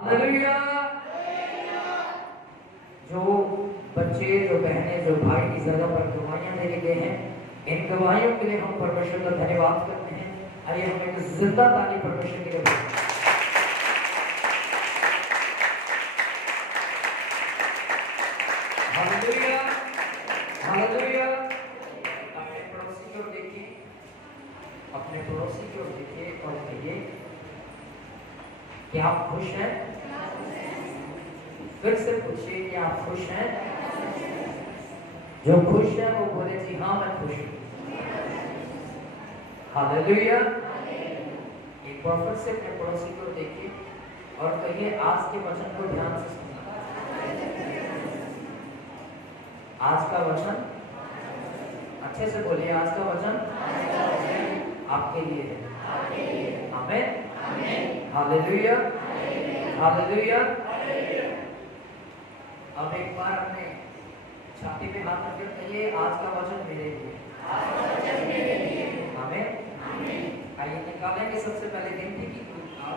Hallelujah. जो बच्चे, जो बहनें, जो भाई इस जगह पर गवाहियां देने गए हैं, इन गवाहियों के लिए हम परमेश्वर का धन्यवाद करते हैं। आइए हम एक जिंदा ताली परमेश्वर के लिए दें। Hallelujah, hallelujah. अपने पड़ोसी की ओर देखिए, अपने पड़ोसी की ओर देखिए और कहिए कि आप खुश हैं। फिर से पूछिए कि आप खुश हैं। जो खुश है वो बोले जी हाँ मैं खुश हूँ। हालेलुया। एक बार फिर से अपने पड़ोसी को देखिए और कहिए आज के वचन को ध्यान से सुनना। आज का वचन अच्छे से बोलिए, आज का वचन आपके लिए है। आमीन, हालेलुया, हालेलुया। अब एक बार अपने छाती पे हाथ रखकर कहिए आज का वचन मेरे लिए। आमीन। आइए निकालेंगे सबसे पहले गिनती की किताब,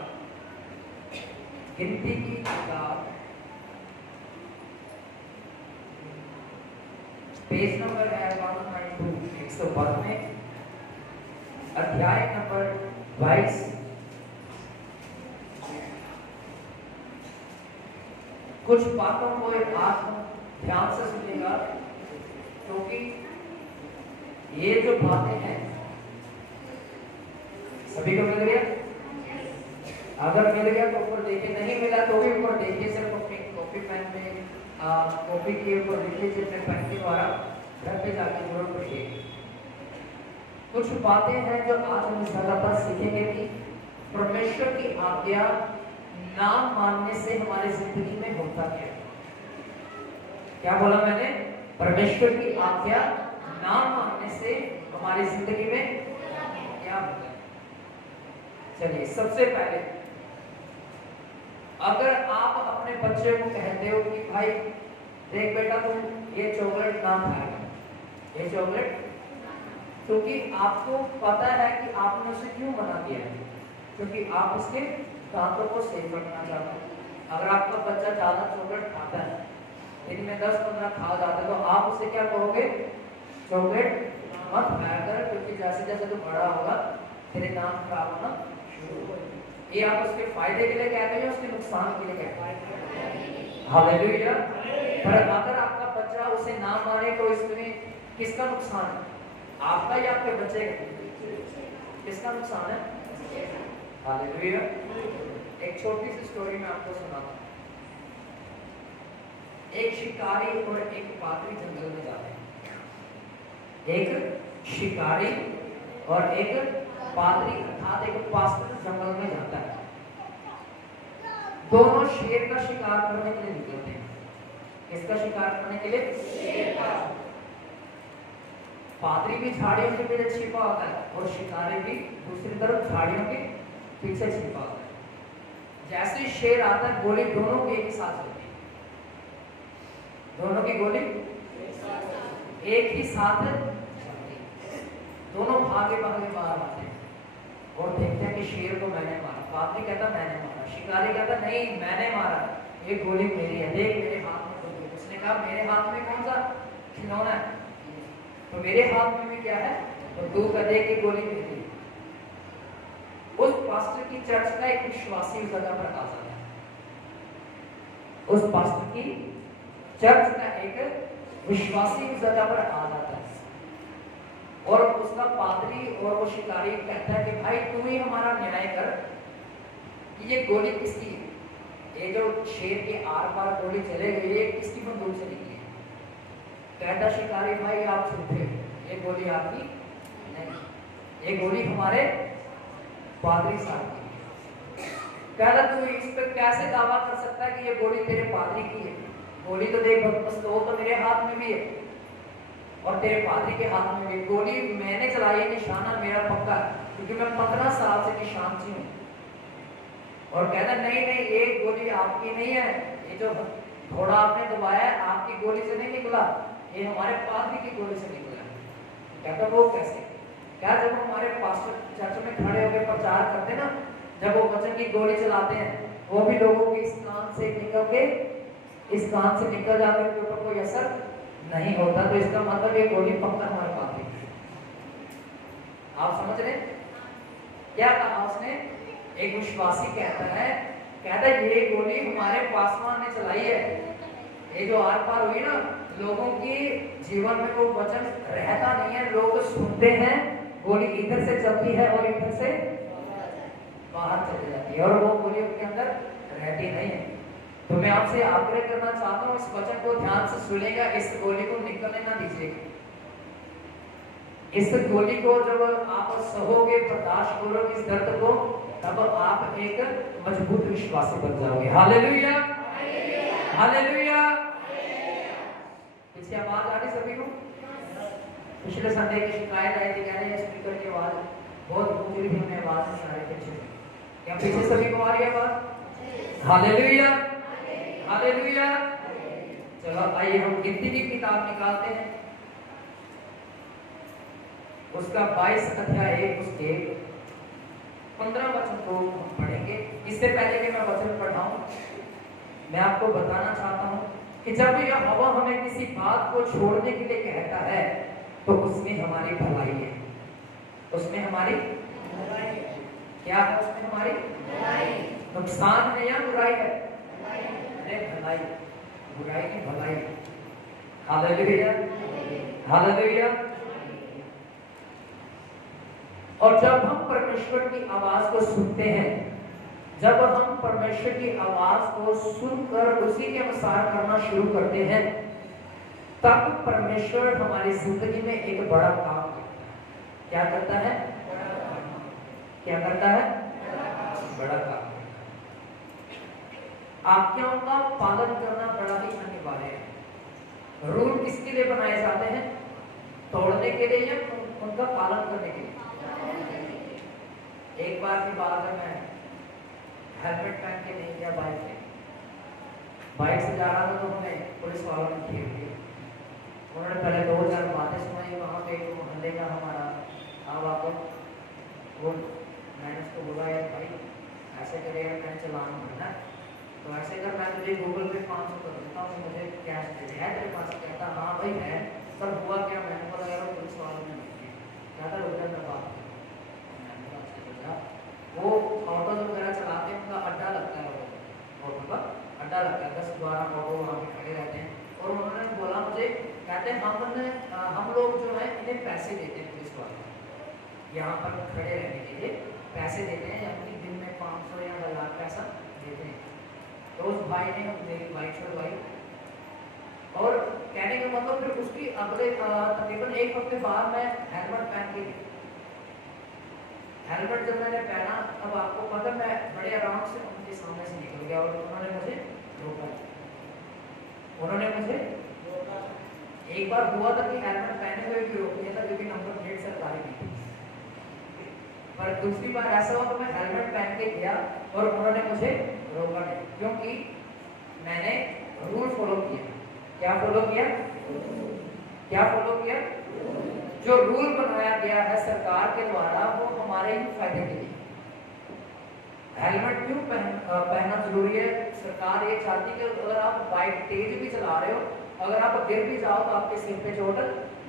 गिनती की किताब पेज नंबर है 192, 192, अध्याय नंबर 22। कुछ बातों को आज ध्यान से सुनिएगा, क्योंकि ये जो बातें हैं सभी को मिल गया। अगर मिल गया तो ऊपर देखिए, नहीं मिला तो भी ऊपर देखिए। सिर्फ अपनी कॉपी पेन में कॉपी के ऊपर लिख लीजिए, अपने पेन के द्वारा घर पे जाके जरूर पढ़िए। कुछ बातें हैं जो आज हम इस जगह पर सीखेंगे कि परमेश्वर की आज्ञा ना मानने से हमारी जिंदगी में होता क्या बोला मैंने? परमेश्वर की आज्ञा ना मानने से हमारी जिंदगी में क्या होता है। चलिए सबसे पहले, अगर आप अपने बच्चे को कहते हो कि भाई देख बेटा तुम ये चॉकलेट ना खाएगा, ये चॉकलेट, क्योंकि आपको पता है कि आपने उसे क्यों मना किया है, क्योंकि आप उसके दांतों को सेफ रखना चाहते हैं। अगर आपका बच्चा ज्यादा चॉकलेट खाता है, दिन में 10-15 खा जाता है, तो आप उसे क्या कहोगे? चॉकलेट मत खाया कर, क्योंकि जैसे जैसे तो बड़ा होगा तेरे दांत खराब होना शुरू हो जाएंगे। ये आप उसके फायदे के लिए कहते हैं, उसके नुकसान के लिए कहते हैं। हालेलुया। पर अगर आपका बच्चा उसे ना माने तो इसमें किसका नुकसान है? आपका या आपके बच्चे का? किसका नुकसान है? हालेलुया। एक छोटी सी स्टोरी मैं आपको सुनाता हूँ। एक शिकारी और एक पादरी जंगल में जाते हैं। एक शिकारी और एक पादरी अर्थात एक पास्टर जंगल में जाता है। दोनों शेर का शिकार करने के लिए निकलते हैं। किसका शिकार करने के लिए? शेर का। पादरी भी झाड़ियों के पीछे छिपा होता है और शिकारी भी दूसरी तरफ झाड़ियों के पीछे छिपा होता है। जैसे ही शेर आता है, गोली दोनों की एक साथ होती है। दोनों की गोली एक ही साथ चलती है। दोनों भागे भागे बाहर आते हैं और देखते हैं कि शेर को मैंने मारा। पादरी कहता मैंने मारा, शिकारी कहता नहीं मैंने मारा, ये गोली मेरी है, देख मेरे हाथ में गोली। उसने कहा मेरे हाथ में कौन सा खिलौना है, तो मेरे हाथ में भी क्या है, तो तू कह कि गोली मेरी। उस पास्टर की चर्च का एक विश्वासी उस जगह पर आ जाता है। उस पास्टर की चर्च का एक विश्वासी उस जगह पर आ जाता है और उसका पादरी और वो शिकारी कहता है कि भाई तू ही हमारा न्याय कर, ये गोली किसकी है? ये जो शेर के आर पार गोली चले गई, ये किसकी बंदूक से निकली? कहता शिकारी भाई आप झूठे, ये गोली आपकी नहीं, ये गोली हमारे पादरी साहब की। कहता तू इस पे कैसे दावा कर सकता है कि ये गोली तेरे पादरी की है? गोली तो देख पिस्तौल तो मेरे हाथ में भी है और तेरे पादरी के हाथ में भी। गोली मैंने चलाई, निशाना मेरा पक्का, क्योंकि मैं 15 साल से निशानची हूँ। और कहता नहीं नहीं ये गोली आपकी नहीं है, ये जो घोड़ा आपने दबाया है आपकी गोली से नहीं निकला, ये हमारे पादरी की गोली से निकला। कहता वो कैसे? क्या जब हमारे पास्टर चर्च में खड़े होकर प्रचार करते ना, जब वो वचन की गोली चलाते हैं, वो भी लोगों के इस कान से निकल के इस कान से निकल जाते उनके ऊपर कोई असर नहीं होता। तो इसका मतलब ये गोली पक्का हमारे पास है। आप समझ रहे क्या कहा उसने? एक विश्वासी कहता है ये गोली हमारे पासवान ने चलाई है। ये जो आर पार हुई ना, लोगों की जीवन में वो वचन रहता नहीं है, लोग सुनते हैं, गोली इधर से चलती है और इधर से बाहर चली जाती है और वो गोली उनके अंदर रहती नहीं है। तो मैं आपसे आग्रह करना चाहता हूँ, इस वचन को ध्यान से सुनेगा, इस गोली को निकलने ना दीजिएगा। इस गोली को जब आप सहोगे, बर्दाश्त करोगे इस दर्द को, तब आप एक मजबूत विश्वासी बन जाओगे। Hallelujah, hallelujah. पीछे आवाज आ रही सभी को? पिछले संडे की शिकायत आई थी, कह रहे हैं स्पीकर की आवाज बहुत गूंज रही थी, हमें आवाज नहीं आ रही पीछे। क्या पीछे सभी को आ रही है आवाज? Hallelujah, hallelujah. चलो आइए हम गिनती की किताब निकालते हैं, उसका 22 अध्याय 1 उसके 15 वचन को हम पढ़ेंगे। इससे पहले कि मैं वचन पढ़ाऊं, मैं आपको बताना चाहता हूं कि जब यह हवा हमें किसी बात को छोड़ने के लिए कहता है तो उसमें हमारी भलाई है। उसमें हमारी क्या है? उसमें हमारी नुकसान है या बुराई है? अरे भलाई, बुराई की भलाई। Hallelujah, hallelujah. और जब हम परमेश्वर की आवाज को सुनते हैं, जब हम परमेश्वर की आवाज को सुनकर उसी के अनुसार करना शुरू करते हैं, तब परमेश्वर हमारी जिंदगी में एक बड़ा काम करता है। क्या करता है? क्या करता है? बड़ा काम। आज्ञाओं का पालन करना बड़ा ही अनिवार्य है। रूल किसके लिए बनाए जाते हैं? तोड़ने के लिए या उनका पालन करने के लिए? एक बार की बात है, मैं हेलमेट पहन के नहीं गया बाइक से जा रहा था, तो हमें पुलिस वालों ने घेर लिया। उन्होंने पहले 2000 बातें सुनाई। वहाँ पे एक मोहल्ले का हमारा आप वो, मैंने उसको बोला यार भाई ऐसे करेगा, मैंने चलान भरना, तो ऐसे कर मैं तुझे गूगल पे 500 कर देता हूँ, मुझे कैश दे दे। है तेरे पास? कहता हाँ भाई है। सर हुआ क्या? मैंने बोला यार पुलिस वालों ने कहता रुक जा मैं बात। वो ऑटो वगैरह चलाते हैं, उनका अड्डा लगता है, ऑटो का अड्डा लगता है, 10-12 ऑटो वहाँ पे खड़े रहते हैं। और उन्होंने बोला मुझे, कहते हैं हम लोग जो है इन्हें पैसे देते हैं, पुलिस वाले यहाँ पर खड़े रहने के लिए पैसे देते हैं, यानी दिन में 500 या 1000 पैसा देते हैं। तो उस भाई ने मेरी बाइक छुड़वाई और कहने का मतलब फिर उसकी अगले तकरीबन 1 हफ्ते बाद मैं हेलमेट पहन के गई। हेलमेट जब मैंने पहना, अब आपको पता, मैं बड़े आराम से उनके सामने से निकल गया और उन्होंने मुझे रोका। एक बार हुआ था कि हेलमेट पहने हुए भी रोक लिया था, क्योंकि नंबर प्लेट सरकारी नहीं थी। पर दूसरी बार ऐसा हुआ तो मैं हेलमेट पहन के गया और उन्होंने मुझे रोका नहीं, क्योंकि मैंने रूल फॉलो किया। क्या फॉलो किया? क्या फॉलो किया? जो रूल बनाया गया है सरकार के द्वारा, वो हमारे ही फायदे के लिए। हेलमेट क्यों पहनना जरूरी है? सरकार ये चाहती है कि अगर आप बाइक तेज भी चला रहे हो, अगर आप गिर भी जाओ तो आपके सिर पे चोट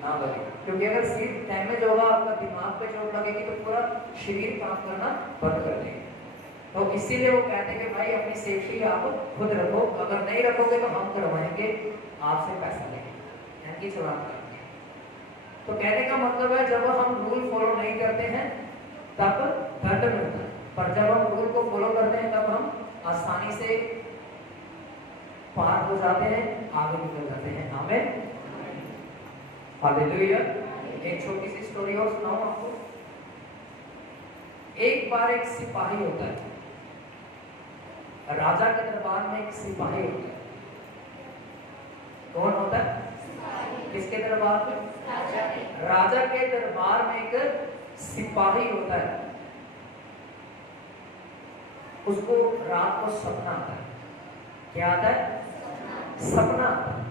ना लगे, क्योंकि अगर सिर डैमेज होगा, आपका दिमाग पे चोट लगेगी तो पूरा शरीर काम करना बंद कर देगा। तो इसीलिए वो कहते हैं कि भाई अपनी सेफ्टी आप खुद रखो, अगर नहीं रखोगे तो हम करवाएंगे, आपसे पैसा लेंगे, यानी चलान करेंगे। तो कहने का मतलब है जब हम रूल फॉलो नहीं करते हैं तब दंड मिलता है, पर जब हम रूल को फॉलो करते हैं तब हम आसानी से पार हो जाते हैं, आगे निकल जाते हैं। आमीन, हालेलुया। एक छोटी सी स्टोरी और सुनाऊं आपको। एक बार एक सिपाही होता है, राजा के दरबार में एक सिपाही होता है। कौन होता है? किसके दरबार में? राजा के दरबार में एक सिपाही होता है। उसको रात को सपना आता है। क्या आता है? सपना आता है।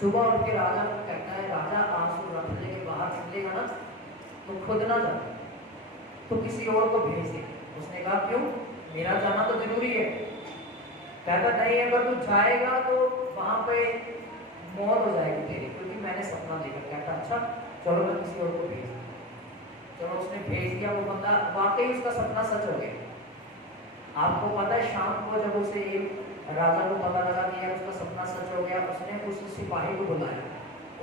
सुबह उठ के राजा को कहता है, राजा आज तो रथ लेके बाहर निकलेगा ना तो खुद ना जाए, तो किसी और को भेज दे। उसने कहा क्यों? मेरा जाना तो जरूरी है। कहता नहीं, अगर तू जाएगा तो वहां पे मौत हो जाएगी तेरी, क्योंकि मैंने सपना देखा। कहता अच्छा चलो मैं किसी और को भेज दूं। चलो उसने भेज दिया, वो बंदा वाकई उसका सपना सच हो गया। आपको पता है शाम को जब उसे राजा को पता लगा कि यार उसका सपना सच हो गया, उसने उस सिपाही को बुलाया,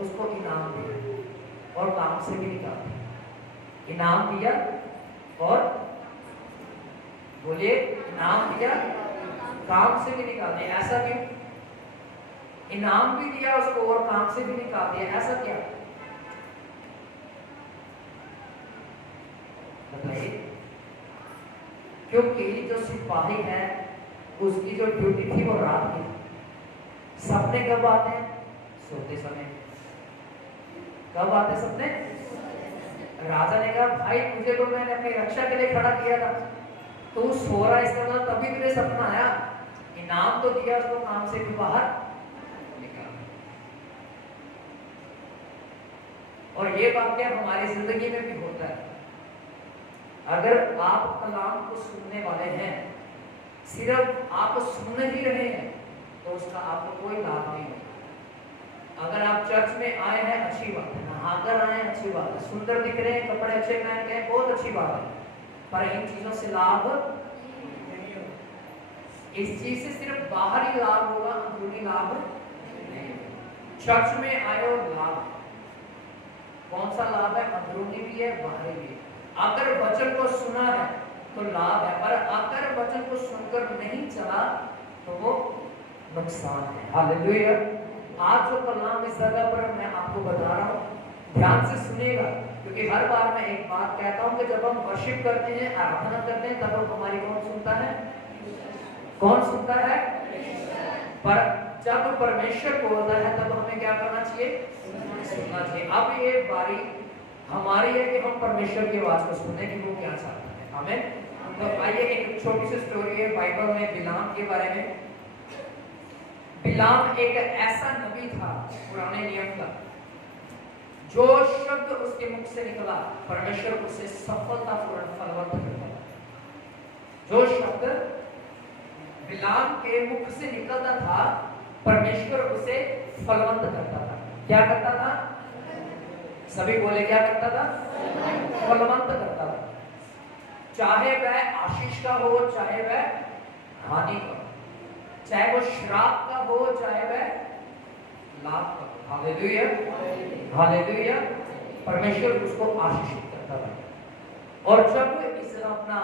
उसको इनाम दिया और काम से भी निकाल दिया। इनाम दिया और बोलिए, इनाम दिया, काम से भी निकाल दिया। ऐसा क्यों? इनाम भी दिया उसको और काम से भी निकाल दिया, ऐसा क्या? बताइए। क्योंकि जो सिपाही है उसकी जो ड्यूटी थी वो रात की थी। सपने कब आते हैं? सोते समय। कब आते सपने? राजा ने कहा भाई तुझे तो मैंने अपनी रक्षा के लिए खड़ा किया था, तू सो रहा है, इसका मतलब तभी तुझे सपना आया। इनाम तो दिया उसको, काम से भी बाहर निकाल। और ये वाक्य हमारी जिंदगी में भी होता है। अगर आप कलाम को सुनने वाले हैं, सिर्फ आप सुन ही रहे हैं, तो उसका आपको कोई लाभ नहीं होगा। अगर आप चर्च में आए हैं अच्छी बात है, नहाकर आए हैं अच्छी बात है, सुंदर दिख रहे हैं, कपड़े अच्छे पहन के हैं, बहुत अच्छी बात है, पर इन चीजों से लाभ नहीं होगा। इस चीज से सिर्फ बाहरी लाभ होगा, अंदरूनी लाभ नहीं। चर्च में आए और लाभ, कौन सा लाभ है? अंदरूनी भी है, बाहरी भी है। अगर वचन को सुना है तो लाभ है, पर अगर वचन को सुनकर नहीं चला तो वो नुकसान है। हालेलुया। आज जो कलाम इस जगह पर मैं आपको बता रहा हूँ, ध्यान से सुनेगा, क्योंकि हर बार मैं एक बात कहता हूँ कि जब हम वर्शिप करते हैं, आराधना करते हैं, तब हमारी कौन सुनता है? कौन सुनता है? पर जब परमेश्वर बोलता है तब हमें क्या करना चाहिए? सुनना चाहिए। अब ये बारी हमारी है कि हम परमेश्वर की आवाज को सुने कि वो क्या चाहता है। आमीन। तो आइए एक छोटी सी स्टोरी है बाइबल में बिलाम के बारे में। बिलाम एक ऐसा नबी था पुराने नियम का, जो शब्द उसके मुख से निकला परमेश्वर उसे सफलतापूर्वक फलवंत करता था। जो शब्द बिलाम के मुख से निकलता था परमेश्वर उसे फलवंत करता था। क्या करता था? सभी बोले, क्या करता था? फलवंत करता था। चाहे वह आशीष का हो, चाहे वह हानि का, चाहे वो श्राप का हो, चाहे वह लाभ का। Hallelujah, hallelujah. परमेश्वर उसको आशीषित करता था। और जब इस अपना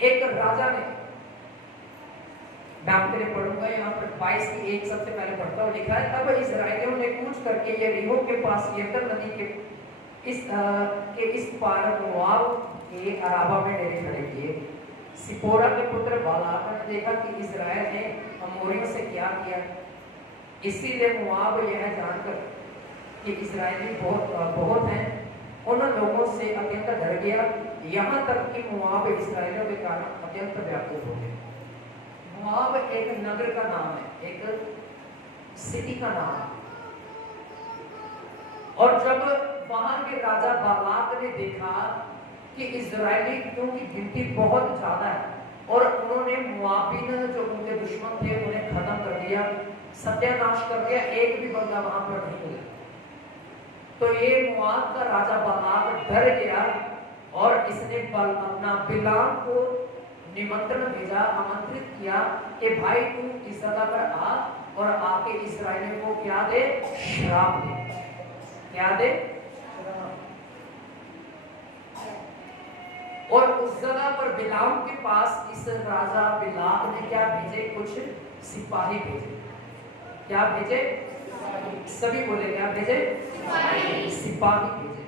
एक राजा ने, मैं आपके लिए पढ़ूंगा यहाँ पर 22 की 1 सबसे पहले पढ़ता हूँ। लिखा है, तब इस्राएलियों ने कूच करके यरीहो के पास यरदन नदी के इस पार मोआब के अराबा में डेरे खड़े किए। सिपोरा के पुत्र बालाक ने देखा कि इस्राएल ने अमोरियों से क्या किया, इसीलिए मोआब यह जानकर कि इस्राएली बहुत हैं, उन लोगों से अत्यंत डर गया, यहाँ तक कि मोआब इस्राएलियों के कारण अत्यंत व्याकुल हो गए। मोआब एक नगर का नाम है, एक सिटी का नाम है। और जब वहां के राजा बालाक ने देखा कि इजरायली की गिनती बहुत ज्यादा है और उन्होंने मोआबिन जो उनके दुश्मन थे उन्हें खत्म कर दिया, सत्यानाश कर दिया, एक भी बंदा वहां पर नहीं मिला, तो ये मोआब का राजा बालाक डर गया और इसने अपना बिलाम को निमंत्रण भेजा, आमंत्रित किया कि भाई तू इस जगह पर आ और आके इस्राएलियों को क्या दे? श्राप दे। क्या दे? और उस जगह पर बिलाम के पास इस राजा बिलाक ने क्या भेजे? कुछ सिपाही भेजे। क्या भेजे? सभी बोले, क्या भेजे? सिपाही भेजे।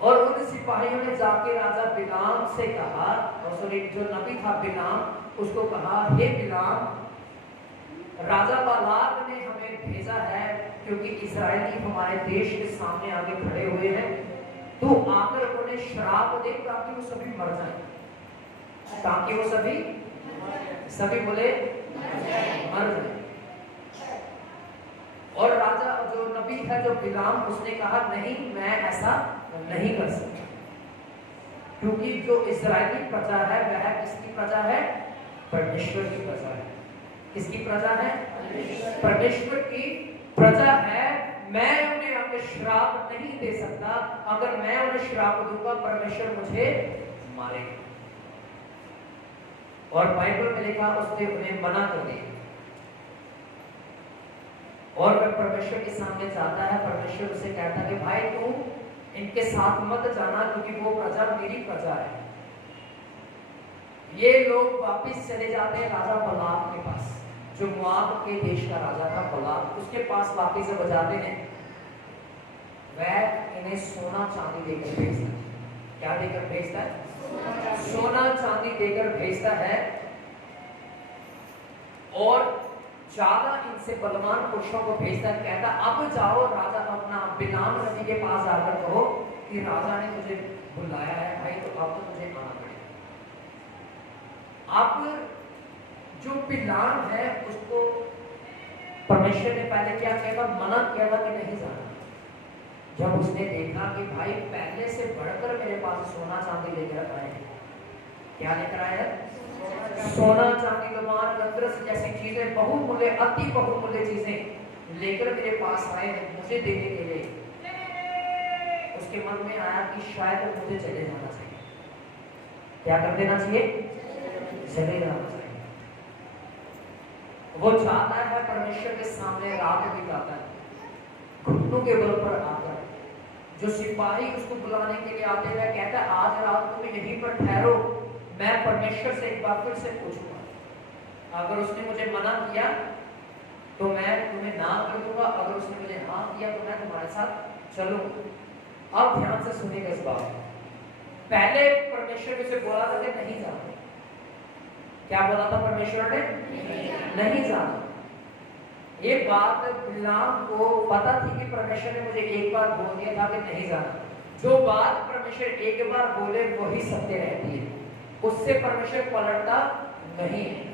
और उन सिपाहियों ने जाके राजा बिलाम से कहा, और सॉरी जो नबी था बिलाम, उसको कहा, हे बिलाम, राजा बालाक ने हमें भेजा है क्योंकि इस्राएली हमारे देश के सामने आगे खड़े हुए हैं, तू आकर उन्हें श्राप दे ताकि वो सभी मर जाएं, ताकि वो सभी बोले मर जाएं। और राजा जो नबी है जो बिलाम, उसने कहा नहीं, मैं ऐसा नहीं कर सकता। क्योंकि जो इस्राएली प्रजा है वह किसकी प्रजा है? परमेश्वर की प्रजा है। किसकी प्रजा है? परमेश्वर की प्रजा है। मैं उन्हें अपने श्राप नहीं दे सकता। अगर मैं उन्हें श्राप दूंगा परमेश्वर मुझे मारेगा। और बाइबल में लिखा उसने उन्हें मना कर दिया। और वह परमेश्वर के सामने जाता है। परमेश्वर उसे कहता है कि भाई तू इनके साथ मत जाना, क्योंकि वो प्रजा मेरी प्रजा है। ये लोग वापस चले जाते हैं राजा बलाक के पास, जो मोआब के देश का राजा था बलाक, उसके पास वापस से बजाते हैं। वह इन्हें सोना चांदी देकर भेजता है। क्या देकर भेजता है? सोना चांदी देकर भेजता है। और ज्यादा इनसे बलवान पुरुषों को भेजता है। कहता अब जाओ राजा अपना बिलाम नबी के पास आकर कहो कि राजा ने तुझे बुलाया है भाई, तो अब तो तुझे आना पड़ेगा। अब जो बिलाम है उसको परमेश्वर ने पहले क्या किया था? मना किया था कि नहीं जाना। जब उसने देखा कि भाई पहले से बढ़कर मेरे पास सोना चांदी लेकर आए हैं। क्या लेकर आए हैं? सोना चांदी लोमान गंधरस जैसी चीजें, बहुमूल्य अति बहुमूल्य चीजें लेकर मेरे पास आए हैं मुझे देने के लिए। उसके मन में आया कि शायद मुझे चले जाना चाहिए। क्या कर देना चाहिए? चले जाना चाहिए। वो चाहता है परमेश्वर के सामने रात बिताता है, घुटनों के बल पर आकर। जो सिपाही उसको बुलाने के लिए आते हुए कहता है आज रात तुम यहीं पर ठहरो, मैं परमेश्वर से एक बार फिर से पूछूंगा। अगर उसने मुझे मना किया तो मैं तुम्हें ना कर दूंगा, अगर उसने मुझे हाँ किया तो मैं तुम्हारे साथ चलूंगा। अब ध्यान से सुनिएगा इस बात। पहले परमेश्वर ने उसे बोला था कि नहीं जाना। क्या बोला था परमेश्वर ने? नहीं जाना। ये बात बिलाम को पता थी कि परमेश्वर ने मुझे एक बार बोल दिया था कि नहीं जाना। जो बात परमेश्वर एक बार बोले वही सत्य रहती है, उससे परमेश्वर पलटता नहीं है।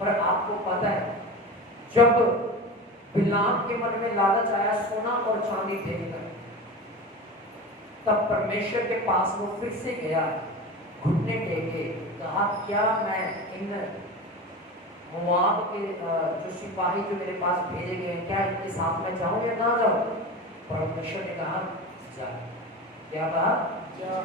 पर आपको पता है जब बिलाम के मन में लालच आया सोना और चांदी देखकर, तब परमेश्वर के पास वो फिर से गया, घुटने टेके, कहा क्या मैं इन मोआब के जो सिपाही जो मेरे पास भेजे गए हैं क्या इनके साथ में जाऊं या ना जाऊं? परमेश्वर ने कहा जा। क्या कहा? जा।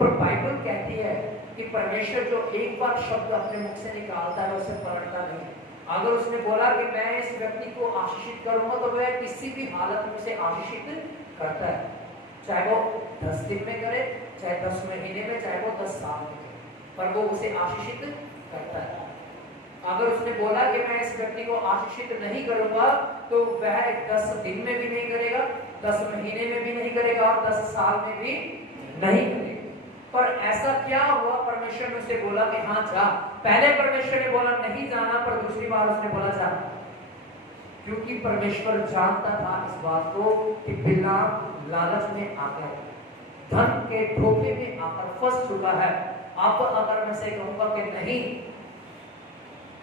पर बाइबल कहती है कि परमेश्वर जो एक बार शब्द अपने मुख से निकालता है उसे पलटता नहीं। अगर उसने बोला कि मैं इस व्यक्ति को आशीषित करूंगा तो वह किसी भी हालत में उसे आशीषित करता है, चाहे वो 10 दिन में करे, चाहे 10 महीने में, चाहे वो 10 साल में करे, पर वो उसे आशीषित करता है। अगर उसने बोला कि मैं इस व्यक्ति को आशीषित नहीं करूंगा तो वह 10 दिन में भी नहीं करेगा, 10 महीने में भी नहीं करेगा और 10 साल में भी नहीं करेगा। पर ऐसा क्या हुआ? परमेश्वर ने उसे बोला कि हाँ जा। पहले परमेश्वर ने बोला नहीं जाना, पर दूसरी बार उसने बोला जा, क्योंकि परमेश्वर जानता था इस बात को कि बिलाम लालच में आकर, धन के धोखे में आकर फंस चुका है। अब अगर मैं से कहूंगा कि नहीं,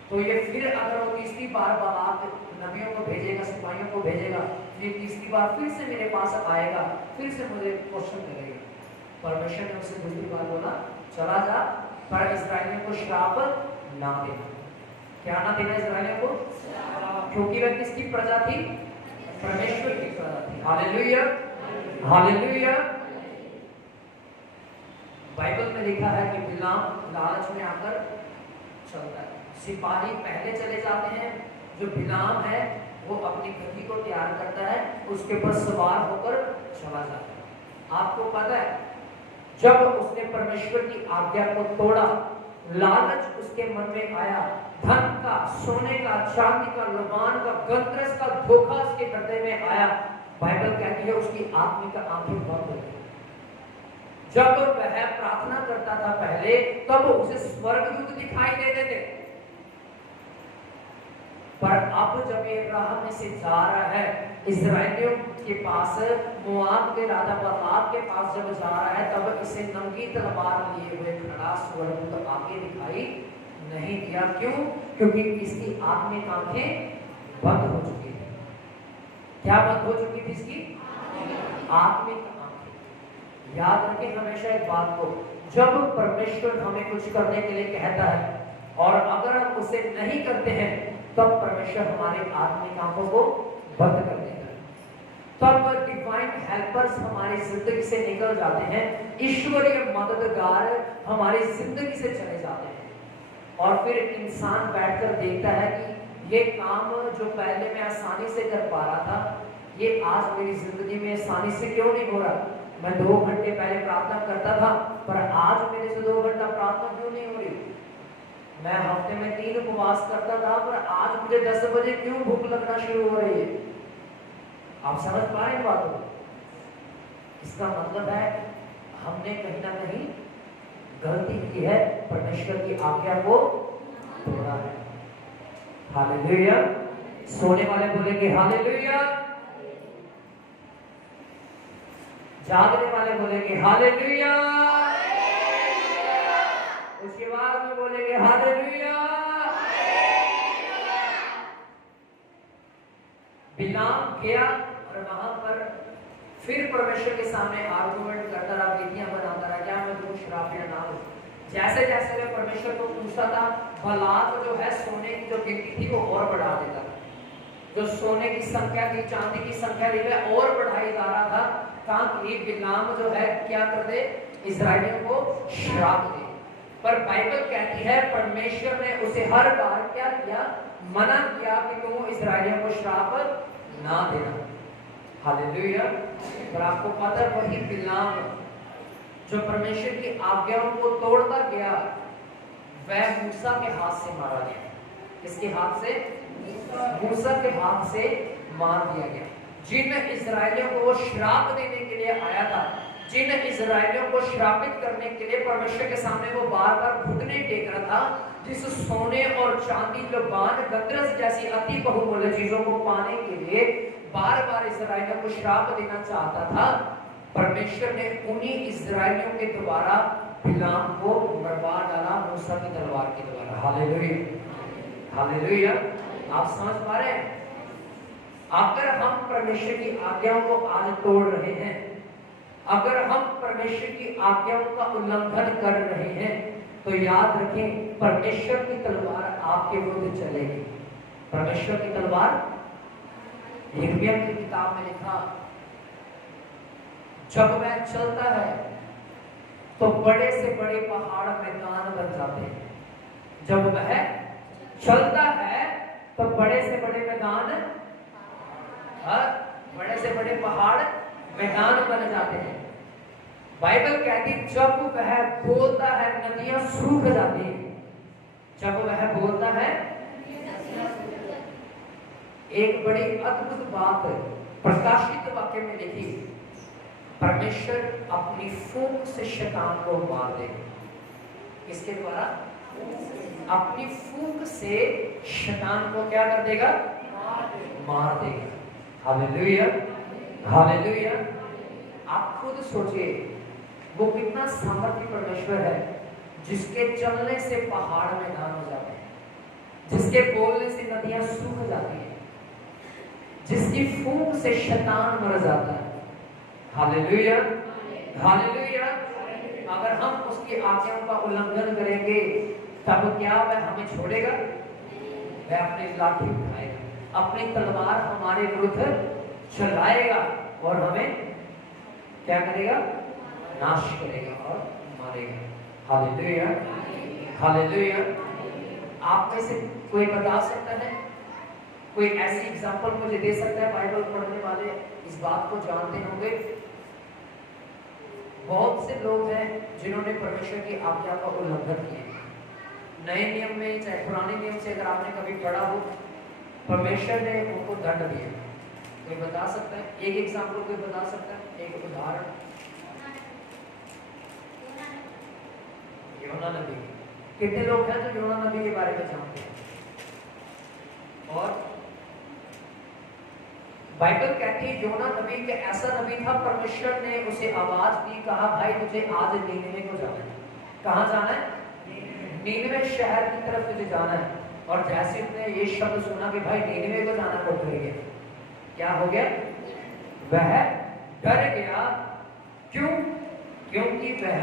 तो ये फिर अगर वो तीसरी बार बालाक नबियों को भेजेगा, सिपाहियों को भेजेगा, ये तीसरी बार फिर से मेरे पास आएगा, फिर से मुझे क्वेश्चन करेगा। परमेश्वर ने उसे दूसरी बार बोला चला जा, पर इस्राएलियों को श्राप ना देना। क्या ना देना इस्राएलियों को? क्योंकि वह किसकी प्रजा थी? परमेश्वर की प्रजा थी। Hallelujah, hallelujah. बाइबल में लिखा है कि बिलाम लालच में आकर चलता है। सिपाही पहले चले जाते हैं, जो बिलाम है वो अपनी गति को तैयार करता है, उसके पर सवार होकर चला जाता है। आपको पता है जब उसने परमेश्वर की आज्ञा को तोड़ा, लालच उसके मन में आया, धन का, सोने का, चांदी का, लोबान का, गंधरस का धोखा उसके हृदय में आया। बाइबल कहती है उसकी आत्मिक आंखें बंद हो गई। जब वह प्रार्थना करता था पहले, तब उसे स्वर्गदूत दिखाई देते थे, पर अब जब ये राह में से जा रहा है, इस्राएलियों के पास, मोआब के राजा बलाक के पास जब जा रहा है, तब इसे नंगी तलवार लिए हुए खड़ा स्वर्गदूत आगे दिखाई नहीं दिया। क्यों? क्योंकि इसकी आत्मिक आंखें बंद हो चुकी थी। क्या बंद हो चुकी थी इसकी? आत्मिक आंखें। याद रखें हमेशा एक बात को, जब परमेश्वर हमें कुछ करने के लिए कहता है और अगर हम उसे नहीं करते हैं तब परमेश्वर हमारे आत्मिक आंखों को बंद कर देता है, तब डिवाइन हेल्पर्स हमारी जिंदगी से निकल जाते हैं, ईश्वरीय मददगार हमारी जिंदगी से चले जाते हैं। और फिर इंसान बैठकर देखता है कि ये काम जो पहले मैं आसानी से कर पा रहा था, ये आज मेरी जिंदगी में आसानी से क्यों नहीं हो रहा। मैं 2 घंटे पहले प्रार्थना करता था पर आज मेरे से 2 घंटा प्रार्थना क्यों नहीं हो रही। मैं हफ्ते में 3 उपवास करता था पर आज मुझे 10 बजे क्यों भूख लगना शुरू हो रही है। आप समझ पा रहे हैं बातों को? इसका मतलब है हमने कहीं ना कहीं गलती की है, परमेश्वर की आज्ञा को तोड़ा है। हालेलुया। सोने वाले बोलेंगे हालेलुया, जागने वाले बोलेंगे हालेलुया, उसके बाद में बोलेंगे हालेलुया। बिलाम गया और वहां पर फिर परमेश्वर के सामने आर्गुमेंट करता रहा, विधियां बनाता रहा, क्या मैं तुमको श्राप या ना दूं। जैसे जैसे मैं परमेश्वर को पूछता था, बलाक जो है सोने की जो गिनती थी वो और बढ़ा देता था, जो सोने की संख्या थी, चांदी की संख्या थी वह और बढ़ाई जा रहा था, ताकि बिलाम जो है क्या कर दे, इजराइलियों को श्राप दे। पर बाइबल कहती है परमेश्वर ने उसे हर बार क्या किया, मना किया कि तुम इजराइलियों को श्राप ना देना। हालेलुया। पर आपको पता है वही बिलाम जो परमेश्वर की आज्ञाओं को तोड़ता गया, वह मूसा के हाथ से मारा गया। किसके हाथ से? मूसा के हाथ से मार दिया गया। जिन इजराइलियों को वो श्राप देने के लिए आया था, जिन इजराइलियों को श्रापित करने के लिए परमेश्वर के सामने वो बार बार घुटने टेक रहा था, जिस सोने और चांदी, लोबान, गंधरस जैसी अति बहुमूल्य चीजों को पाने के लिए बार बार इजराइलियों को श्राप देना चाहता था, परमेश्वर ने उन्हीं इजराइलियों के द्वारा बिलाम को मरवा डाला मूसा की तलवार के द्वारा। Hallelujah, hallelujah. आप समझ पा रहे हैं? अगर हम परमेश्वर की आज्ञाओं को आज तोड़ रहे हैं, अगर हम परमेश्वर की आज्ञाओं का उल्लंघन कर रहे हैं, तो याद रखें परमेश्वर की तलवार आपके विरुद्ध चलेगी। परमेश्वर की तलवार, यिर्मयाह की किताब में लिखा, जब वह चलता है तो बड़े से बड़े पहाड़ मैदान बन जाते हैं। जब वह चलता है तो बड़े से बड़े मैदान, बड़े से बड़े पहाड़ मैदान बन जाते हैं। बाइबल कहती जब वह बोलता है नदियां सूख जाती हैं। जब वह बोलता है, एक बड़ी अद्भुत बात प्रकाशित वाक्य में लिखी, परमेश्वर अपनी फूंक से शैतान को मार देगा। किसके द्वारा? अपनी फूंक से शैतान को क्या कर देगा? मार देगा। Hallelujah, hallelujah. आप खुद सोचिए वो कितना सामर्थ्य परमेश्वर है, जिसके चलने से पहाड़ मैदान हो जाते हैं, जिसके बोलने से नदियां सूख जाती हैं, जिसकी फूंक से शैतान मर जाता है। Hallelujah, hallelujah. अगर हम उसकी आज्ञाओं का उल्लंघन करेंगे तब क्या वह हमें छोड़ेगा? वह अपनी लाठी उठाएगा, अपनी तलवार हमारे विरुद्ध चलाएगा और हमें क्या करेगा? नाश करेगा और मारेगा। Hallelujah, hallelujah. आप में से कोई बता सकता है, कोई ऐसी एग्जांपल मुझे दे सकता है? बाइबल पढ़ने वाले इस बात को जानते होंगे। बहुत से लोग हैं जिन्होंने परमेश्वर की आज्ञा का उल्लंघन किया। नए नियम में चाहे पुराने नियम से अगर आपने कभी पढ़ा हो, परमेश्वर ने उनको दंड दिया। कोई बता सकता है? एक एग्जांपल कोई बता सकता है? एक उदाहरण? योना नबी। कितने लोग हैं जो योना नबी के बारे में जानते हैं? और बाइबल कहती है योना नबी के ऐसा नबी था, परमेश्वर ने उसे आवाज दी, कहा भाई तुझे आज नीनवे को जाना है। कहाँ जाना है? नीनवे शहर की तरफ तुझे जाना है। और जैसे उसने ये शब्द सुना कि भाई नीनवे को जाना, तो डर गया। क्या हो गया? वह डर गया। क्यों? क्योंकि वह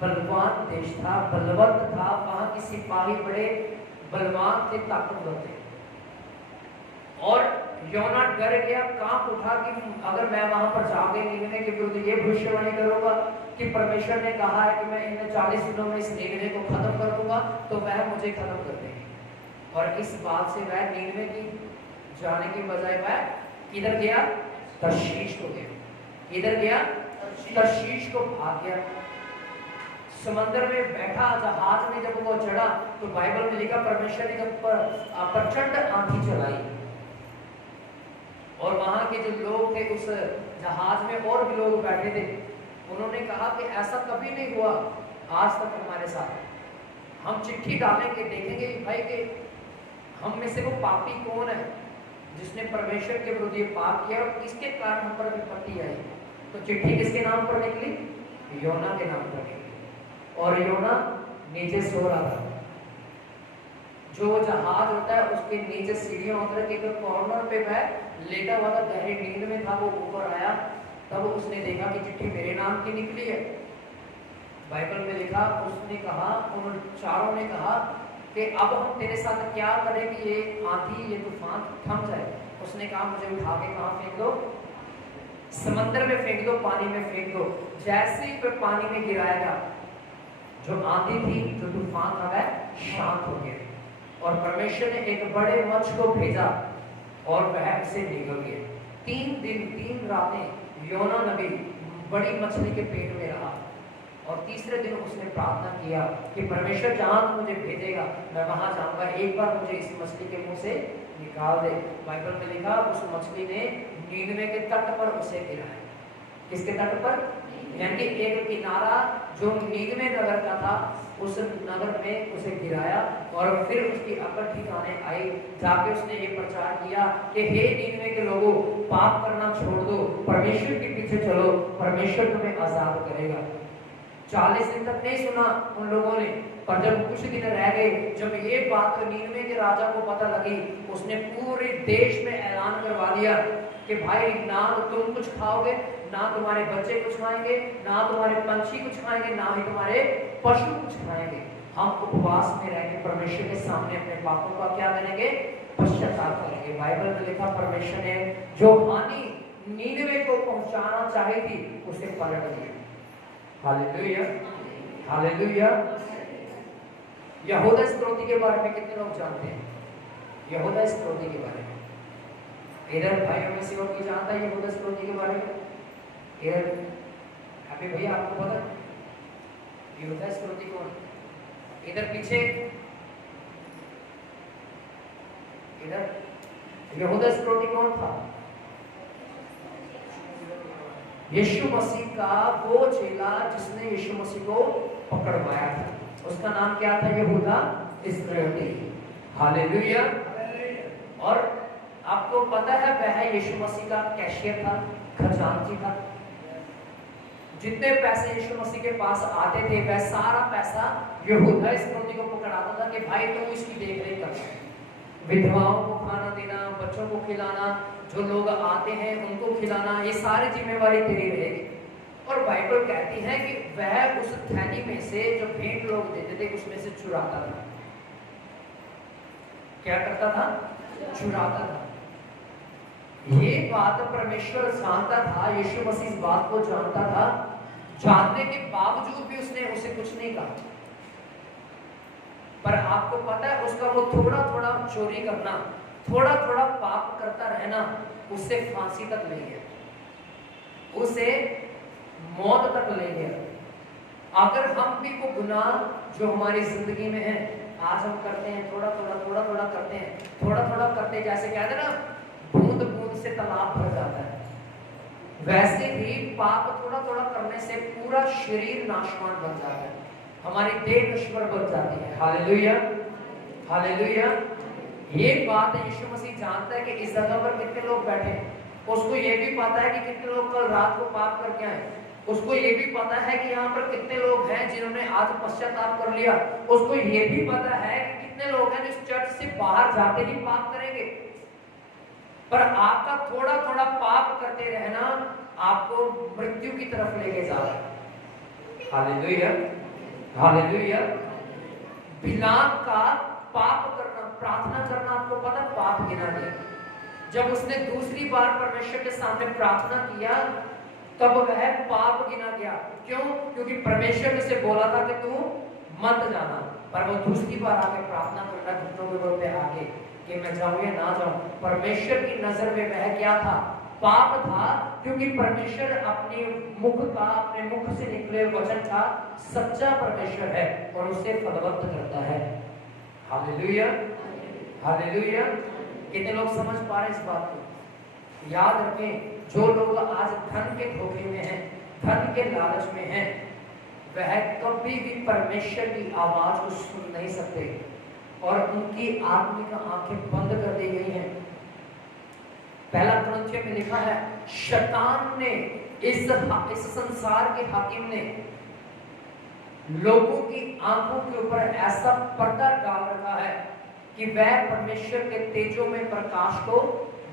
बलवान देश था, बलवंत था, वहां के सिपाही बड़े बलवान थे, ताकतवर थे। और योना डर गया, कांप उठा कि अगर मैं वहां पर जाके नीनवे के विरुद्ध ये भविष्यवाणी करूंगा कि परमेश्वर ने कहा है कि मैं इन 40 दिनों में इस नीनवे को खत्म कर दूंगा, तो वह मुझे खत्म कर देंगे। और इस बात से वह नीनवे की जाने की बजाय वह किधर गया? तर्शीश को गया। किधर गया? तर्शीश को भाग गया। समंदर में बैठा, जहाज में जब वो चढ़ा तो बाइबल में लिखा परमेश्वर ने प्रचंड आंधी चलाई, और वहां के जो लोग थे उस जहाज में और भी लोग बैठे थे, उन्होंने कहा कि ऐसा कभी नहीं हुआ आज तक हमारे साथ। हम चिट्ठी डालेंगे, देखेंगे भाई कि हम में से वो पापी कौन है जिसने परमेश्वर के विरुद्ध ये पाप किया और इसके कारण हम पर विपत्ति आई। तो चिट्ठी किसके नाम पर निकली? योना के नाम पर निकली। और योना नीचे सो रहा था। जो जहाज होता है उसके नीचे सीढ़ियां होकर के कॉर्नर पे वह लेटा हुआ था, गहरी नींद में था। वो ऊपर आया, तब उसने देखा कि चिट्ठी मेरे नाम की निकली है। बाइबल में लिखा, उसने कहा, उन चारों ने कहा कि अब हम तेरे साथ क्या करें कि ये आंधी, ये तूफान थम जाए। उसने कहा मुझे उठा के कहाँ फेंक दो? समंदर में फेंक दो, पानी में फेंक दो। जैसे ही वह पानी में गिराएगा, जो आंधी थी, जो तूफान था, वह शांत हो गया। और परमेश्वर ने एक बड़े मच्छ को भेजा और वह उसे निगल गया। 3 दिन 3 रातें योना नबी बड़ी मछली के पेट में रहा। और तीसरे दिन उसने प्रार्थना किया कि परमेश्वर जहां मुझे भेजेगा मैं वहां जाऊंगा, एक बार मुझे इस मछली के मुंह से निकाल दे। बाइबल में लिखा, उस मछली ने नीनवे के तट पर उसे गिराया। किसके तट पर? यानी कि एक किनारा जो नीनवे नगर का था, उस नगर में उसे गिराया। और फिर उसकी अकल ठिकाने आई, जाके उसने ये प्रचार किया कि हे नीनवे के लोगों, पाप करना छोड़ दो, परमेश्वर के पीछे चलो, परमेश्वर तुम्हें आजाद करेगा। 40 दिन तक नहीं सुना उन लोगों ने, पर जब कुछ दिन रह गए, जब ये बात नीनवे के राजा को पता लगी, उसने पूरे देश में ऐलान करवा दिया कि भाई ना तुम कुछ खाओगे, ना तुम्हारे बच्चे कुछ खाएंगे, ना तुम्हारे पंछी कुछ खाएंगे, ना ही तुम्हारे पशु कुछ खाएंगे। हम उपवास में रह के परमेश्वर के सामने अपने पापों का क्या करेंगे? पश्चाताप करेंगे। बाइबल में लिखा, परमेश्वर ने जो हानि नीनवे को पहुंचाना चाही थी उसे पलट दिया। Hallelujah, hallelujah. यहूदा इस्करियोती के बारे में कितने लोग जानते हैं? यहूदा इस्करियोती के बारे में इधर भाइयों में से और कोई जानता है यहूदा इस्करियोती के बारे में? इधर अभी भैया आपको पता है यहूदा इस्करियोती कौन? इधर पीछे, इधर यहूदा इस्करियोती कौन था? यीशु मसीह का वो चेला जिसने यीशु मसीह को पकड़वाया था, उसका नाम क्या था? यहूदा इस्करियोती। हालेलुया। और आपको पता है वह यीशु मसीह का कैशियर था, खजांची था। जितने पैसे यीशु मसीह के पास आते थे वह सारा पैसा यहूदा इस्करियोती को पकड़ाता था कि भाई तुम इसकी देखरेख कर, विधवाओं को खाना देना, बच्चों को खिलाना, जो लोग आते हैं उनको खिलाना, ये सारी जिम्मेवारी तेरी रहेगी। और बाइबल कहती है कि वह उस थैली में से जो भेंट लोग देते थे उसमें से चुराता था। क्या करता था? चुराता था। ये बात परमेश्वर जानता था, यीशु मसीह इस बात को जानता था, जानने के बावजूद भी उसने उसे कुछ नहीं कहा। पर आपको पता है उसका वो थोड़ा थोड़ा चोरी करना, थोड़ा थोड़ा पाप करता रहना उससे फांसी तक ले गया, उसे मौत तक ले गया। अगर हम भी वो गुनाह जो हमारी जिंदगी में है आज हम करते हैं, थोड़ा थोड़ा करते हैं, थोड़ा थोड़ा करते हैं, जैसे कहते हैं ना बूंद बूंद से तालाब भर जाता है, वैसे ही पाप थोड़ा थोड़ा करने से पूरा शरीर नाशवान बन जाता है, हमारी देह नश्वर बन जाती है। Hallelujah, hallelujah. ये बात यीशु मसीह जानता है कि इस जगह पर कितने लोग बैठे हैं। उसको ये भी पता है कि कितने लोग कल रात को पाप करके आए। उसको ये भी पता है कि यहाँ पर कितने लोग हैं जिन्होंने आज पश्चाताप कर लिया। उसको ये भी पता है कि कितने लोग हैं जो चर्च से बाहर जाते ही पाप करेंगे। पर आपका थोड़ा थोड़ा पाप करते रहना आपको मृत्यु की तरफ लेके जा रहा है। हालेलुया। हालेलुया। बिलाम का पाप करना, प्रार्थना करना, आपको पता पाप गिना गया। जब उसने दूसरी बार परमेश्वर के सामने प्रार्थना किया तब वह पाप गिना गया। क्यों? क्योंकि परमेश्वर ने उसे बोला था कि तू मत जाना, पर वो दूसरी बार आके प्रार्थना करना घुटनों के बल पे आगे कि मैं जाऊं या ना जाऊं। परमेश्वर की नजर में वह क्या था? पाप था, क्योंकि परमेश्वर अपने मुख का, अपने मुख से निकले वचन का सच्चा परमेश्वर है और उसे फलवत्त करता है। Hallelujah, hallelujah. कितने लोग समझ पा रहे इस बात को? याद रखें, जो लोग आज धन के धोखे में हैं, धन के लालच में हैं, वह कभी भी परमेश्वर की आवाज को सुन नहीं सकते और उनकी आत्मिक आंखें बंद कर दी गई हैं। पहला कुरिन्थियों में लिखा है, शैतान ने, इस संसार के हाकिम ने लोगों की आंखों के ऊपर ऐसा पर्दा डाल रखा है कि वह परमेश्वर के तेजों में प्रकाश को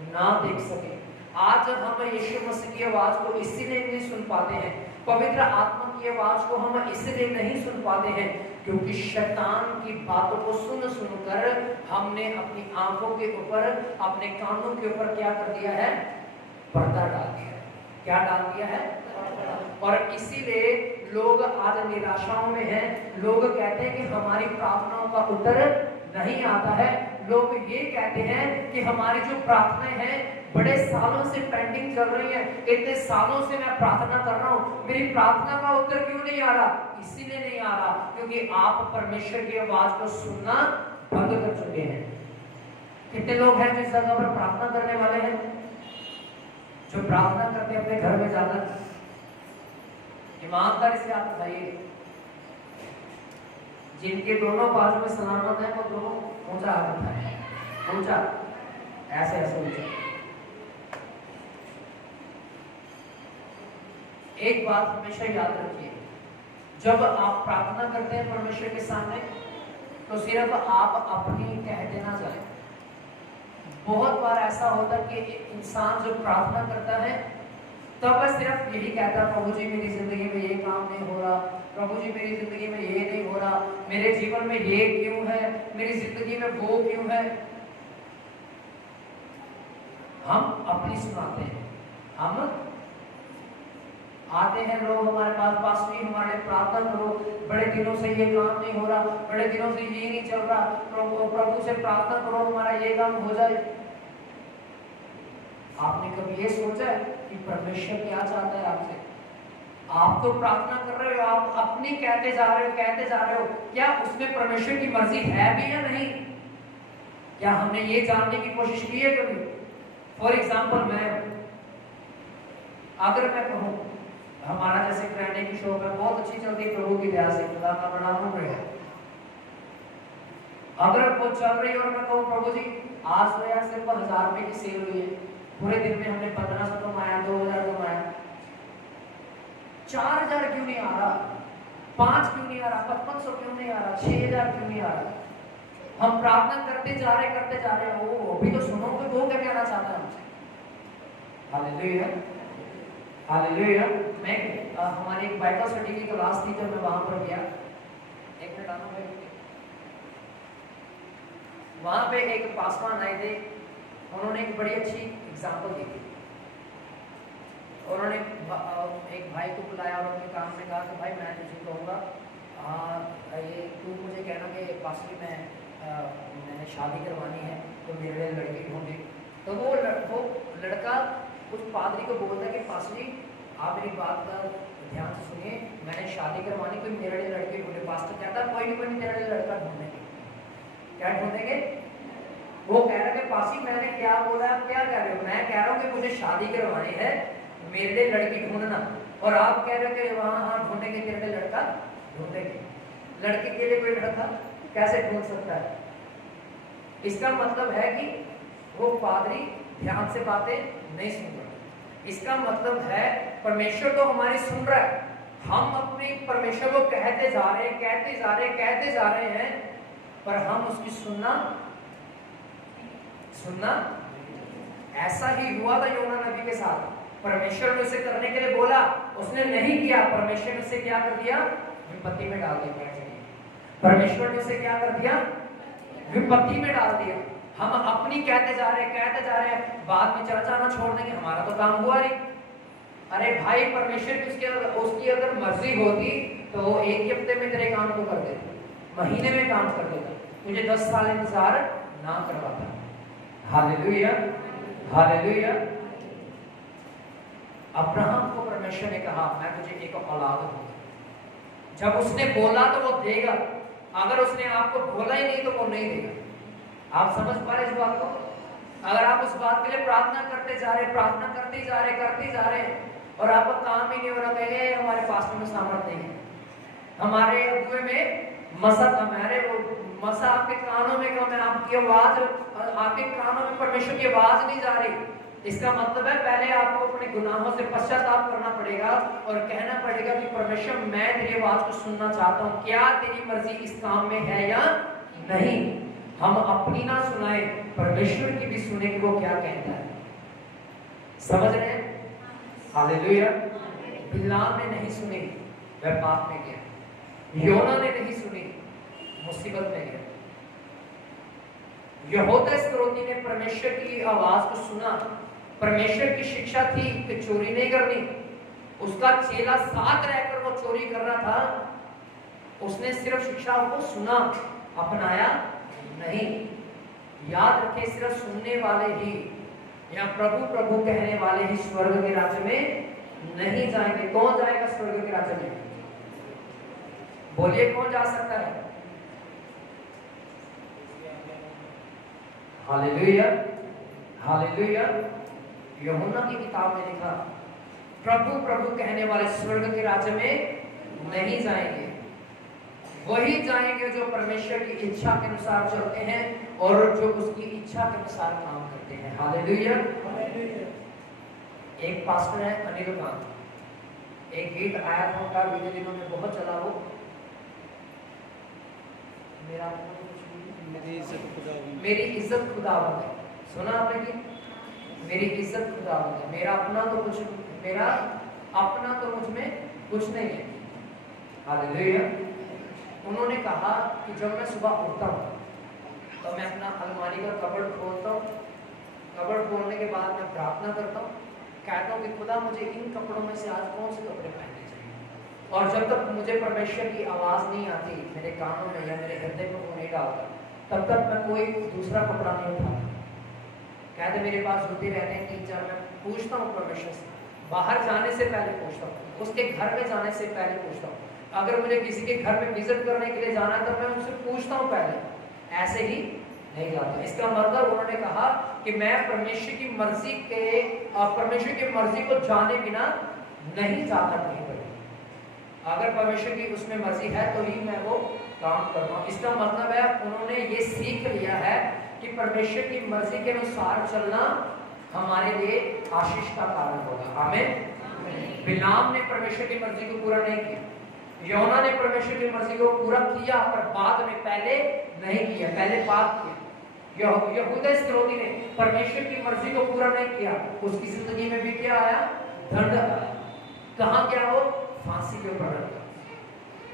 ना देख सके। आज हम यीशु मसीह की आवाज को इसीलिए नहीं सुन पाते हैं, पवित्र आत्मा की आवाज को हम इसलिए नहीं सुन पाते हैं क्योंकि शैतान की बातों को सुन सुनकर हमने अपनी आंखों के ऊपर, अपने कानों के ऊपर क्या कर दिया है? पर्दा डाल दिया है। क्या डाल दिया है? और इसीलिए लोग आज निराशाओं में हैं। लोग कहते हैं कि हमारी प्रार्थनाओं का उत्तर नहीं आता है। लोग ये कहते हैं कि हमारी जो प्रार्थनाएं हैं बड़े सालों से पेंडिंग चल रही है, इतने सालों से मैं प्रार्थना कर रहा हूँ, मेरी प्रार्थना का उत्तर क्यों नहीं आ रहा? इसीलिए नहीं आ रहा क्योंकि आप परमेश्वर की आवाज को सुनना बंद कर चुके हैं। कितने लोग हैं जिस जगह पर प्रार्थना करने वाले हैं, जो प्रार्थना करते अपने घर में जाकर? ईमानदारी से आप बताइए, जिनके दोनों बाजू में सलामत है वो दोनों ऊंचा हाथ उठाए, ऊंचा, ऐसे ऐसे ऊंचा। एक बात हमेशा याद रखिए, जब आप प्रार्थना करते हैं परमेश्वर के सामने तो सिर्फ आप अपनी कह देना चाहें। बहुत बार ऐसा होता है कि इंसान जो प्रार्थना करता है तब वह सिर्फ यही कहता है, प्रभु जी मेरी जिंदगी में ये काम नहीं हो रहा, प्रभु जी मेरी जिंदगी में ये नहीं हो रहा, मेरे जीवन में ये क्यों है, मेरी जिंदगी में वो क्यों है। हम अपनी सुनाते हैं। हम आते हैं लोग हमारे पास, पास्टर हमारे प्रार्थना करो, बड़े दिनों से ये काम नहीं हो रहा, बड़े दिनों से ये नहीं चल रहा, प्रभु से प्रार्थना करो हमारा ये काम हो जाए। आपने कभी ये सोचा है कि परमेश्वर क्या चाहता है आपसे? आप तो प्रार्थना कर रहे हो, आप अपनी कहते जा रहे हो, क्या उसमें परमेश्वर की मर्जी है भी या नहीं? क्या हमने ये जानने की कोशिश की है कभी? फॉर एग्जाम्पल, अगर मैं कहूँ हमारा जैसे किराने की शॉप है, बहुत अच्छी चलती है प्रभु की दया से, खुदा का बड़ा अनुग्रह है। अगर वो चल रही है और मैं कहूँ प्रभु जी आज तो यार सिर्फ 1000 रुपए की सेल हुई है, पूरे दिन में हमने 1500 कमाया, 2000 कमाया, 4000 क्यों नहीं आ रहा, 5 क्यों नहीं आ रहा, 5500 क्यों नहीं आ रहा, 6000 क्यों नहीं आ रहा? हम प्रार्थना करते जा रहे हो, अभी तो सुनो कि वो क्या कहना चाहता है हमसे। Hallelujah, hallelujah. मैं हमारी एक बाइबल स्टडी की क्लास थी, जब मैं वहां पर गया, एक मिनट आना भाई, वहां पे एक पासवान आए थे, उन्होंने एक बड़ी अच्छी एग्जाम्पल दी थी। उन्होंने एक भाई को बुलाया और उनके काम में कहा कि भाई मैं तुझे कहूँगा, ये तू मुझे कहना कि पास्टर मैंने शादी करवानी है तो मेरे लिए लड़की ढूंढी। तो वो लड़का उस पादरी को बोलता है कि पास्टर जी आप मेरी बात का ध्यान से सुनिए, मैंने शादी करवानी, कोई मेरे लिए लड़की ढूंढे। पास्टर कहता कोई नहीं तेरे लिए लड़का ढूंढेंगे। क्या ढूंढेंगे? वो कह रहा है पासी मैंने क्या बोला, आप क्या कह रहे हो? मैं कह रहा हूँ कि मुझे शादी करवानी है, मेरे लिए लड़की ढूंढना, और आप कह रहे हो कि वहाँ हाँ ढूंढेंगे, तेरे लिए लड़का ढूंढेंगे। लड़के के लिए कोई लड़का कैसे ढूंढ सकता है? इसका मतलब है कि वो पादरी ध्यान से बातें नहीं सुन रहा। इसका मतलब है परमेश्वर तो हमारी सुन रहा है, हम अपने परमेश्वर को कहते जा रहे हैं, पर हम उसकी सुनना ऐसा ही हुआ था योना नबी के साथ। परमेश्वर ने उसे करने के लिए बोला, उसने नहीं किया, परमेश्वर ने उसे क्या कर दिया? विपत्ति में डाल दिया। परमेश्वर ने उसे क्या कर दिया? विपत्ति में डाल दिया। हम अपनी कहते जा रहे हैं, बाद में चर्चा ना छोड़ देंगे, हमारा तो काम हुआ नहीं। अरे भाई, परमेश्वर की उसकी अगर मर्जी होती तो वो एक ही हफ्ते में तेरे काम को कर देता, महीने में काम कर देता, तुझे 10 साल इंतजार ना करवाता। Hallelujah, hallelujah. अब्राहम को परमेश्वर ने कहा मैं तुझे एक औलाद दूंगा। जब उसने बोला तो वो देगा, अगर उसने आपको बोला ही नहीं तो वो नहीं देगा। आप समझ पा रहे इस बात को? अगर आप उस बात के लिए प्रार्थना करते जा रहे, प्रार्थना करते जा रहे और आपका काम ही नहीं हो रहा, कहेंगे हमारे पास में सामर्थ्य नहीं है, हमारे अगुए में मसा आपके कानों में कम है, आपकी आवाज, आपके कानों में परमेश्वर की आवाज नहीं जा रही। इसका मतलब है पहले आपको अपने गुनाहों से पश्चाताप करना पड़ेगा और कहना पड़ेगा कि परमेश्वर मैं तेरी आवाज को सुनना चाहता हूँ, क्या तेरी मर्जी इस काम में है या नहीं। हम अपनी ना सुनाए, परमेश्वर की भी सुने कि वो क्या कहता है। समझ रहे हैं? हालेलुया। बिलाम ने नहीं सुनी, वह पाप में गया। योना ने नहीं सुनी, मुसीबत में गया। यहोशू इस्करियोती ने परमेश्वर की आवाज को सुना। परमेश्वर की शिक्षा थी कि चोरी नहीं करनी। उसका चेला साथ रहकर वो चोरी कर रहा था, उसने सिर्फ शिक्षा को सुना, अपनाया नहीं। याद रखें, सिर्फ सुनने वाले ही या प्रभु प्रभु कहने वाले ही स्वर्ग के राज्य में नहीं जाएंगे। कौन जाएगा स्वर्ग के राज्य में? बोलिए, कौन जा सकता है? Hallelujah, hallelujah. यूहन्ना की किताब में लिखा, प्रभु प्रभु कहने वाले स्वर्ग के राज्य में नहीं जाएंगे। वही जाएंगे जो परमेश्वर की इच्छा के अनुसार चलते हैं और जो उसकी इच्छा के अनुसार काम करते हैं। हालेलुया। एक पास्टर है अनिल कांत, एक गीत आया था उनका, बीते दिनों में बहुत चला वो, मेरी इज्जत खुदावंद है। सुना आपने कि मेरी इज्जत खुदावंद है, मेरा अपना तो मुझ में कुछ नहीं है। हालेलुया। उन्होंने कहा कि जब मैं सुबह उठता हूँ तो मैं अपना अलमारी का कबर्ड खोलता हूँ, कबर्ड खोलने के बाद मैं प्रार्थना करता हूँ, कहता हूँ कि खुदा मुझे इन कपड़ों में से आज कौन से कपड़े पहनने चाहिए। और जब तक मुझे परमेश्वर की आवाज़ नहीं आती मेरे कानों में या मेरे हृदय में वो नहीं डालता, तब तक मैं कोई दूसरा कपड़ा नहीं उठाता। कहते मेरे पास जूते रहते हैं 3-4, मैं पूछता हूँ परमेश्वर से, बाहर जाने से पहले पूछता हूँ, उसके घर में जाने से पहले पूछता हूँ, अगर मुझे किसी के घर में विजिट करने के लिए जाना है तो मैं उनसे पूछता हूँ पहले, ऐसे ही नहीं जाता। इसका मतलब उन्होंने कहा कि मैं परमेश्वर की मर्जी को जाने बिना नहीं जाता कहीं पर। अगर परमेश्वर की उसमें मर्जी है तो ही मैं वो काम कर रहा हूँ। इसका मतलब है उन्होंने ये सीख लिया है कि परमेश्वर की मर्जी के अनुसार चलना हमारे लिए आशीष का कारण होगा। आमीन। बिलाम ने परमेश्वर की मर्जी को पूरा नहीं किया, योना ने परमेश्वर की मर्जी को पूरा किया पर बाद में पहले नहीं किया, पहले पाप किया। यहूदा इस्करियोती ने परमेश्वर की मर्जी को पूरा नहीं किया, उसकी जिंदगी में भी क्या आया? दंड आया। कहाँ गया वो? फांसी के ऊपर लगा।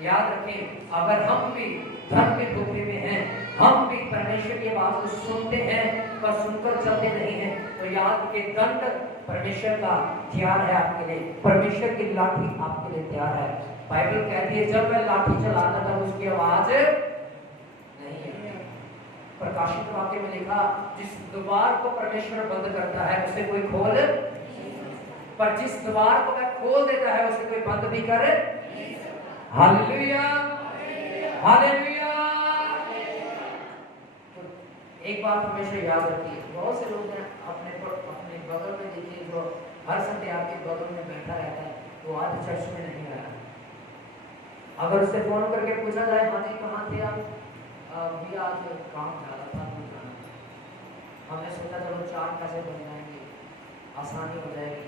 याद रखें, अगर हम भी धर्म के धोखे में हैं, हम भी परमेश्वर की आवाज को सुनते हैं पर सुनकर चलते नहीं हैं, तो याद रखें दंड परमेश्वर का तैयार है आपके लिए, परमेश्वर की लाठी आपके लिए तैयार है। बाइबल कहती है जब मैं लाठी चलाता था उसकी आवाज नहीं है। प्रकाशित वाक्य में लिखा, जिस द्वार को परमेश्वर बंद करता है उसे कोई खोल, पर जिस द्वार को वह खोल देता है उसे कोई बंद भी कर। Hallelujah, hallelujah. तो एक बात हमेशा याद रखिए, बहुत से लोग हैं अपने बगल में देखिए जो हर संडे आपके बगल में बैठा रहता है, वो आज चर्च में नहीं आया। अगर उससे फोन करके पूछा जाए, हाँ जी कहाँ थे आप? भैया आज काम ज़्यादा था, हमने सोचा चलो 4 पैसे बन जाएंगे, आसानी हो जाएगी,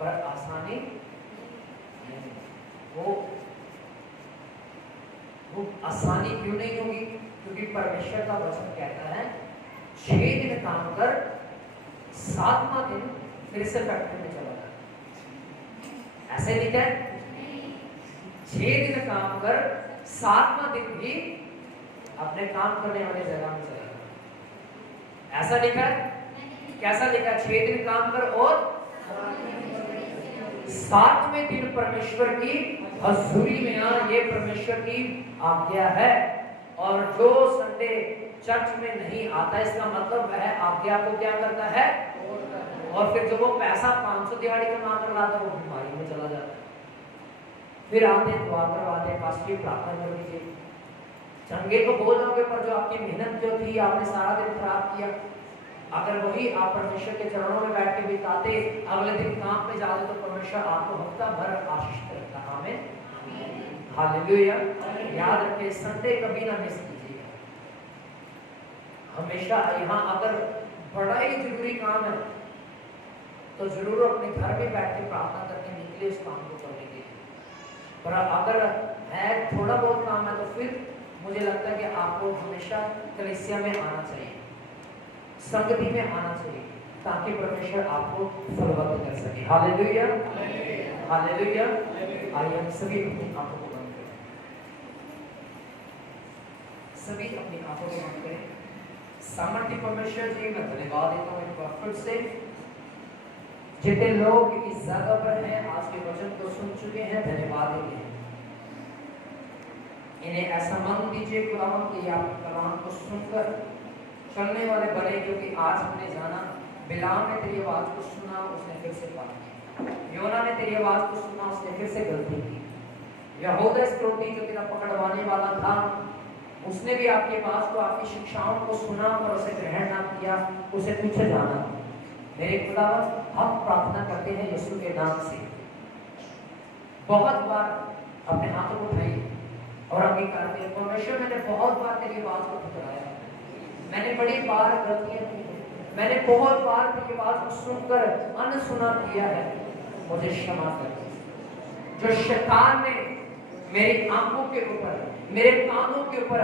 पर आसानी नहीं। वो आसानी क्यों नहीं होगी? क्योंकि परमेश्वर का वचन कहता है 6 दिन काम कर, 7वां दिन फिर से फैक्ट्री में चला जाए। ऐसे लिखा है 6 दिन काम कर, 7वां दिन भी अपने काम करने वाली जगह में चला जा। ऐसा लिखा है? कैसा लिखा है? 6 दिन काम कर और 7वें दिन परमेश्वर की हजूरी में आ। ये परमेश्वर की आज्ञा है। और जो संडे चर्च में नहीं आता, इसका मतलब वह आज्ञा को क्या करता है? और फिर जब वो पैसा 500 दिहाड़ी कमा कर लाता, वो बीमारी में चला जाता है। फिर आते दुआ करवाते, पास्टर प्रार्थना कर लीजिए। चंगे तो बोल दोगे, पर जो आपकी मेहनत जो थी, आपने सारा दिन खराब किया, अगर वही आप परमेश्वर के चरणों में बैठ के बिताते, अगले दिन काम पे जाते, तो परमेश्वर आपको हफ्ता भर आशीष करता। आमीन, हालेलुया। याद रखें, संडे कभी ना मिस कीजिएगा। हमेशा यहाँ अगर बड़ा ही जरूरी काम है तो जरूर अपने घर में बैठ के प्रार्थना करके निकले उस काम को करने के लिए। पर अगर है थोड़ा बहुत काम है, तो फिर मुझे लगता है कि आपको हमेशा कलीसिया में आना चाहिए, संगति में आना चाहिए, ताकि परमेश्वर आपको फलवत्त कर सके। Hallelujah, hallelujah. आइए हम सभी अपनी आंखों को बंद करें, सभी अपनी आंखों को बंद करें। सामर्थ्य परमेश्वर जी, मैं धन्यवाद देता हूँ एक बार फिर से, जितने लोग इस जगह पर हैं, आज के वचन को सुन चुके हैं, धन्यवाद देते हैं। इन्हें ऐसा मन दीजिए खुदावन कि आप कलाम को सुनकर चलने वाले बने, क्योंकि आज हमने जाना, बिलाम ने तेरी आवाज को सुना, उसने फिर से पाप किया। योना ने तेरी आवाज को सुना, उसने फिर से गलती की। यहूदा इस्करियोती जो तेरा पकड़वाने वाला था, उसने भी आपकी आवाज को, आपकी शिक्षाओं को सुना, पर उसे ग्रहण ना किया, उसे पीछे जाना। मेरे खुदावन, हम प्रार्थना करते हैं यीशु के नाम से, बहुत बार अपने हाथों को उठाइए और अंगीकार करिए। परमेश्वर, मैंने बहुत बार तेरी आवाज को ठुकराया, मैंने बड़ी बार गलतियां की, मैंने बहुत बार तेरी आवाज को सुनकर अनसुना किया है, मुझे क्षमा कर। जो शैतान ने मेरी आंखों के ऊपर, मेरे कानों के ऊपर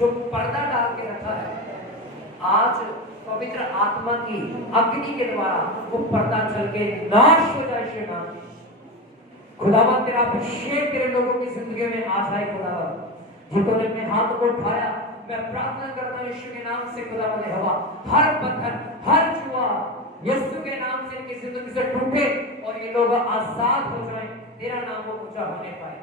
जो पर्दा डाल के रखा है, आज पवित्र आत्मा की अग्नि के द्वारा वो पर्दा चल के नाश हो जाए। शैतान खुदावन, तेरा अभिषेक तेरे लोगों की जिंदगी में आ जाए। खुदावन, जिन्होंने अपने हाथ को उठाया, मैं प्रार्थना करता हूँ यीशु के नाम से, खुदावन हवा, हर बंधन, हर जुआ यीशु के नाम से इनकी जिंदगी से टूटे और ये लोग आजाद हो जाएं, तेरा नाम को ऊंचा होने पाए।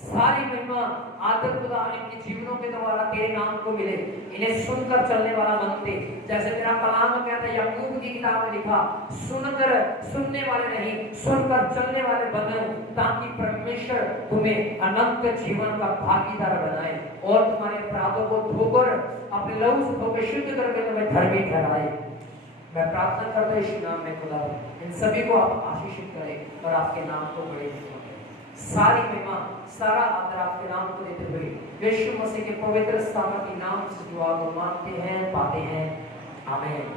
सारी महिमा आदर खुदा इनके जीवनों के द्वारा तेरे नाम को मिले, इन्हें सुनकर चलने वाला बनते, जैसे तेरा कलाम कहता है, याकूब की किताब में लिखा, सुनकर सुनने वाले नहीं, सुनकर चलने वाले बनो, ताकि परमेश्वर तुम्हें अनंत जीवन का भागीदार बनाए और तुम्हारे अपराधों को धोकर अपने लहू से धोकर शुद्ध करके तुम्हें धर्मी ठहराए। मैं प्रार्थना करता हूं यीशु नाम में, खुदा इन सभी को आप आशीषित करें और आपके नाम को बड़े करें। सारी महिमा, सारा आदर आपके नाम को देते हुए यीशु मसीह के पवित्र सामर्थी नाम से दुआ को मांगते हैं, पाते हैं। आमीन।